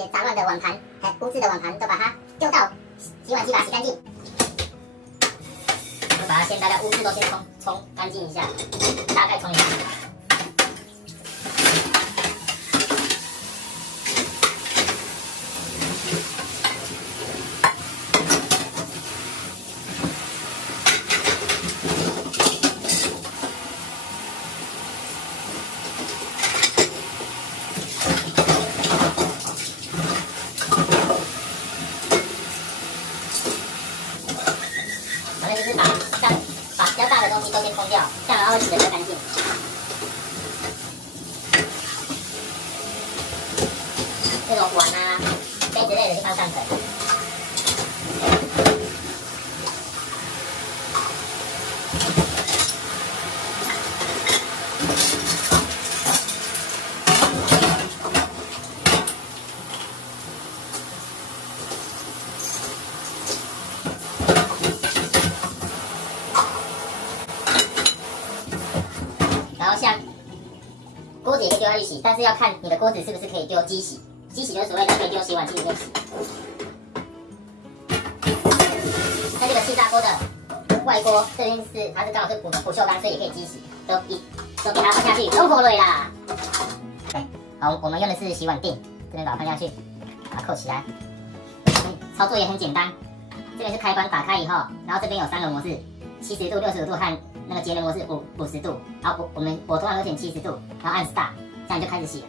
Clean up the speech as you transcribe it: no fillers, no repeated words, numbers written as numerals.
些杂乱的碗盘、污渍的碗盘都把它丢到洗碗机，把它洗干净。我们把它先大概污渍都先冲干净一下，大概冲一下。就是把比较大的东西都先冲掉，这样它会洗得比较干净。这种碗啊、杯子类的就放上层。然后像锅子也可以丢下去洗，但是要看你的锅子是不是可以丢机洗。机洗就是所谓的可以丢洗碗机里面洗。像这个气炸锅的外锅这边它是刚好是不锈钢，所以也可以机洗，都给它放下去，弄破了啦。对，好，我们用的是洗碗垫，这边把它放下去，把它扣起来。操作也很简单，这边是开关，打开以后，然后这边有3个模式，70度、65度和那个节能模式50度。然后我通常都选70度，然后按 Start， 这样就开始洗了。